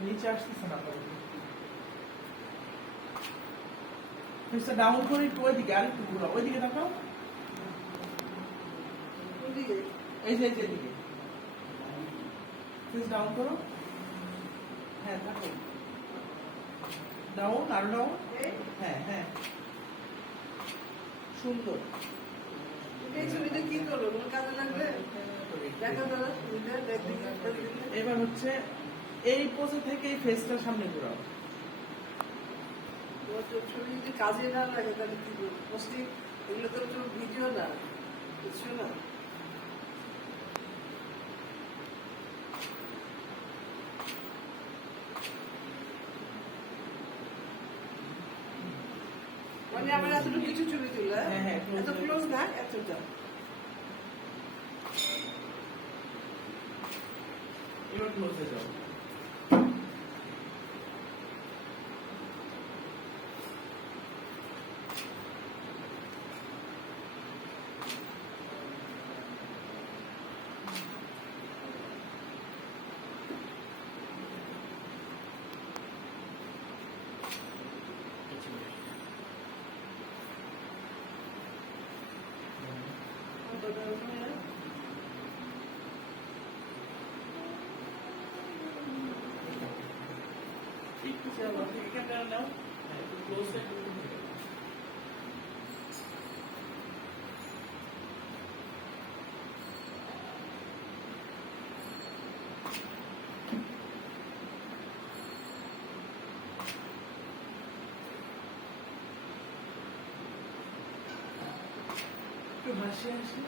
নিচে আসতেছে না তো ডাউন করে একটু ওইদিকে আর একটু ঘুরাও ওইদিকে তাকাও এই যে এই যে এদিকে ফেস ডাউন করো হ্যাঁ থাকো ডাউন আর ডাউন হ্যাঁ হ্যাঁ সুন্দর এই ছবিটা কি করব কাজে লাগবে এবার হচ্ছে এই পোজে থেকে এই ফেসটা সামনে ঘোরাও। ছবি যদি কাজে না লাগে তাহলে কি মোস্টলি এগুলো তো তোর ভিডিও না বুঝছ না? মানে আমার এতটুকু কিছু ছবি তুলে হ্যাঁ, হ্যাঁ, এত ক্লোজ না এতটা? এবার ক্লোজে যাও। একটু চলো ক্যামেরা নাও হ্যাঁ, একটু ক্লোজে একটু হাসি হাসি